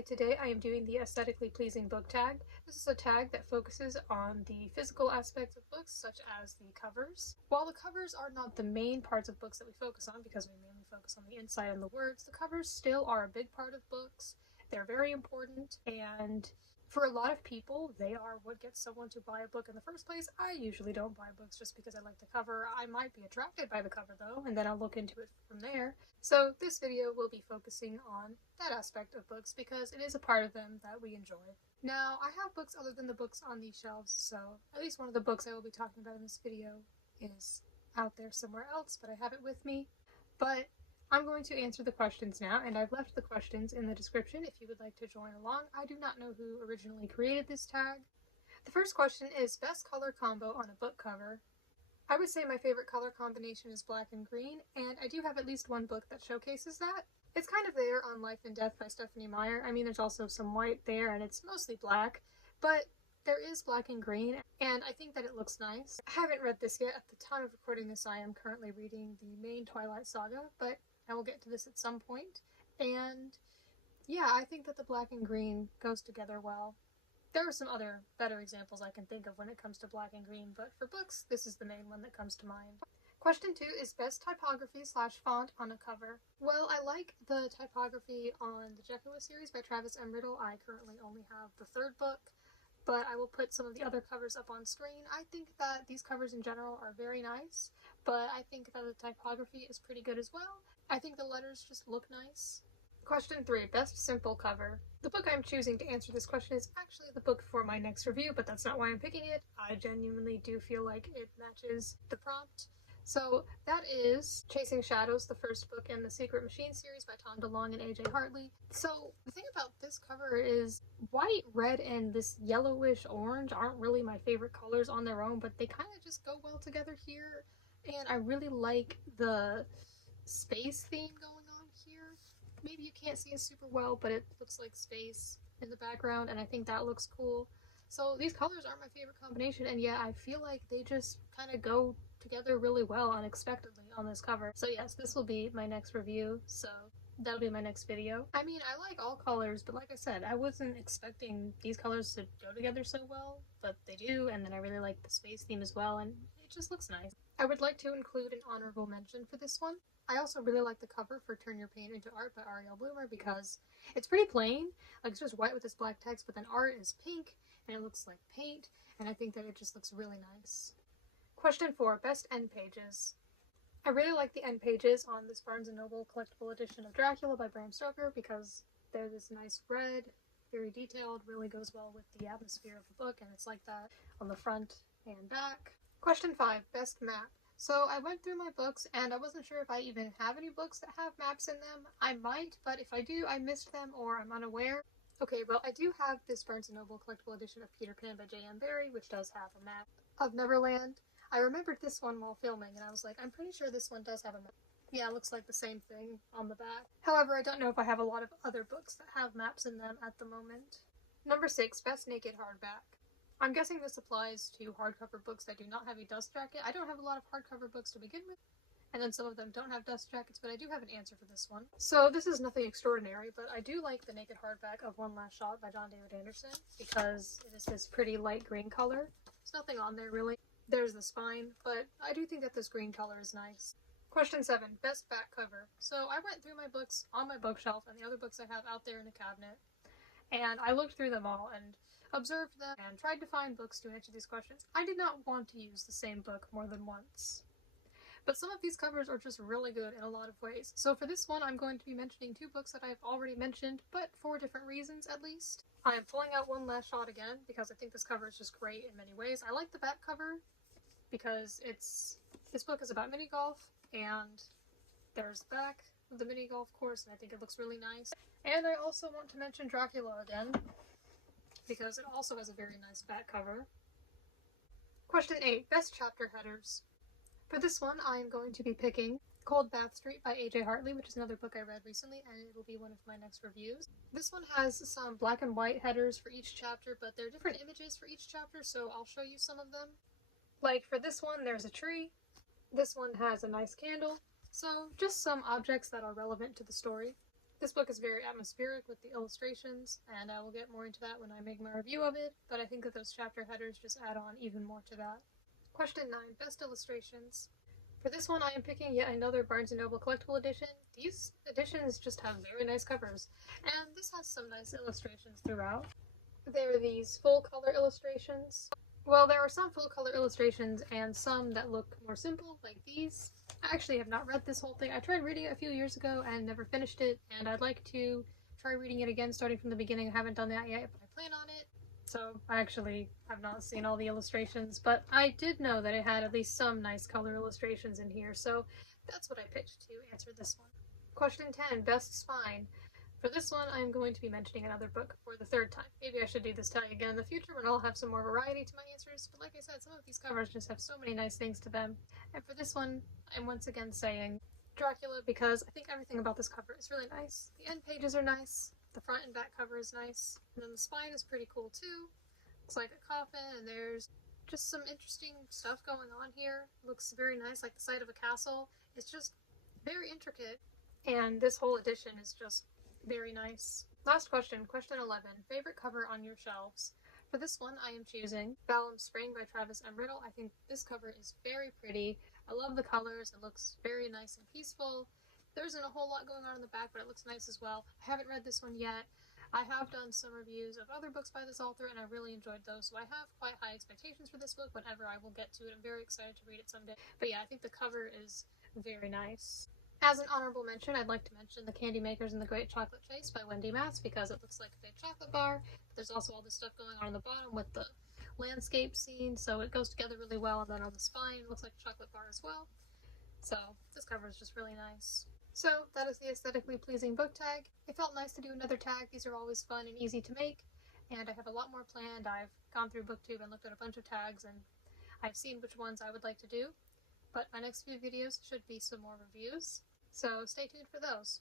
Hi, today I am doing the aesthetically pleasing book tag. This is a tag that focuses on the physical aspects of books, such as the covers. While the covers are not the main parts of books that we focus on, because we mainly focus on the inside and the words, the covers still are a big part of books. They're very important, and for a lot of people, they are what gets someone to buy a book in the first place. I usually don't buy books just because I like the cover. I might be attracted by the cover though, and then I'll look into it from there. So this video will be focusing on that aspect of books because it is a part of them that we enjoy. Now, I have books other than the books on these shelves, so at least one of the books I will be talking about in this video is out there somewhere else, but I have it with me. But I'm going to answer the questions now, and I've left the questions in the description if you would like to join along. I do not know who originally created this tag. The first question is best color combo on a book cover. I would say my favorite color combination is black and green, and I do have at least one book that showcases that. It's kind of there on Life and Death by Stephanie Meyer. I mean, there's also some white there, and it's mostly black, but there is black and green, and I think that it looks nice. I haven't read this yet. At the time of recording this, I am currently reading the main Twilight Saga, but I will get to this at some point. And yeah, I think that the black and green goes together well. There are some other better examples I can think of when it comes to black and green, but for books, this is the main one that comes to mind. Question 2 is best typography / font on a cover. Well, I like the typography on the Jekyll series by Travis M. Riddle. I currently only have the third book, but I will put some of the other covers up on screen. I think that these covers in general are very nice, but I think that the typography is pretty good as well. I think the letters just look nice. Question 3, best simple cover. The book I'm choosing to answer this question is actually the book for my next review, but that's not why I'm picking it. I genuinely do feel like it matches the prompt. So that is Chasing Shadows, the first book in the Secret Machine series by Tom DeLonge and A.J. Hartley. So the thing about this cover is white, red, and this yellowish orange aren't really my favorite colors on their own, but they kind of just go well together here. And I really like the space theme going on here. Maybe you can't see it super well, but it looks like space in the background, and I think that looks cool. So these colors aren't my favorite combination, and yet I feel like they just kind of go together really well unexpectedly on this cover. So yes, this will be my next review, so that'll be my next video. I mean, I like all colors, but like I said, I wasn't expecting these colors to go together so well, but they do, and then I really like the space theme as well, and it just looks nice. I would like to include an honorable mention for this one. I also really like the cover for Turn Your Pain into Art by Ariel Bloomer because it's pretty plain, like it's just white with this black text, but then art is pink and it looks like paint, and I think that it just looks really nice. Question 4, best end pages. I really like the end pages on this Barnes & Noble collectible edition of Dracula by Bram Stoker because they're this nice red, very detailed, really goes well with the atmosphere of the book, and it's like that on the front and back. Question 5, best map. So I went through my books and I wasn't sure if I even have any books that have maps in them. I might, but if I do, I missed them or I'm unaware. Okay, well, I do have this Barnes & Noble collectible edition of Peter Pan by J.M. Barrie, which does have a map of Neverland. I remembered this one while filming, and I was like, I'm pretty sure this one does have a map. Yeah, it looks like the same thing on the back. However, I don't know if I have a lot of other books that have maps in them at the moment. Number 6, best naked hardback. I'm guessing this applies to hardcover books that do not have a dust jacket. I don't have a lot of hardcover books to begin with, and then some of them don't have dust jackets, but I do have an answer for this one. So this is nothing extraordinary, but I do like the naked hardback of One Last Shot by John David Anderson because it is this pretty light green color. There's nothing on there really. There's the spine, but I do think that this green color is nice. Question 7, best back cover. So I went through my books on my bookshelf and the other books I have out there in the cabinet, and I looked through them all and observed them and tried to find books to answer these questions. I did not want to use the same book more than once, but some of these covers are just really good in a lot of ways. So for this one, I'm going to be mentioning 2 books that I've already mentioned, but for different reasons at least. I am pulling out One Last Shot again because I think this cover is just great in many ways. I like the back cover because this book is about mini golf, and there's the back of the mini golf course, and I think it looks really nice. And I also want to mention Dracula again because it also has a very nice back cover. Question 8, best chapter headers. For this one, I am going to be picking Cold Bath Street by A.J. Hartley, which is another book I read recently, and it will be one of my next reviews. This one has some black and white headers for each chapter, but there are different images for each chapter, so I'll show you some of them. Like for this one, there's a tree. This one has a nice candle. So just some objects that are relevant to the story. This book is very atmospheric with the illustrations, and I will get more into that when I make my review of it, but I think that those chapter headers just add on even more to that. Question 9. Best illustrations. For this one, I am picking yet another Barnes & Noble collectible edition. These editions just have very nice covers, and this has some nice illustrations throughout. There are these full-color illustrations. Well, there are some full-color illustrations and some that look more simple, like these. I actually have not read this whole thing. I tried reading it a few years ago and never finished it, and I'd like to try reading it again starting from the beginning. I haven't done that yet, but I plan on it. So I actually have not seen all the illustrations, but I did know that it had at least some nice color illustrations in here, so that's what I picked to answer this one. Question 10. Best spine. For this one, I'm going to be mentioning another book for the third time. Maybe I should do this tag again in the future when I'll have some more variety to my answers, but like I said, some of these covers just have so many nice things to them. And for this one, I'm once again saying Dracula because I think everything about this cover is really nice. The end pages are nice, the front and back cover is nice, and then the spine is pretty cool too. Looks like a coffin, and there's just some interesting stuff going on here. Looks very nice, like the side of a castle. It's just very intricate, and this whole edition is just very nice. Last question, question 11. Favorite cover on your shelves? For this one, I am choosing Vallum Spring by Travis M. Riddle. I think this cover is very pretty. I love the colors. It looks very nice and peaceful. There isn't a whole lot going on in the back, but it looks nice as well. I haven't read this one yet. I have done some reviews of other books by this author, and I really enjoyed those, so I have quite high expectations for this book whenever I will get to it. I'm very excited to read it someday. But yeah, I think the cover is very nice. As an honorable mention, I'd like to mention The Candy Makers and the Great Chocolate Chase by Wendy Mass because it looks like a big chocolate bar. There's also all this stuff going on the bottom with the landscape scene, so it goes together really well, and then on the spine it looks like a chocolate bar as well. So this cover is just really nice. So that is the aesthetically pleasing book tag. It felt nice to do another tag. These are always fun and easy to make, and I have a lot more planned. I've gone through BookTube and looked at a bunch of tags, and I've seen which ones I would like to do. But my next few videos should be some more reviews, so stay tuned for those.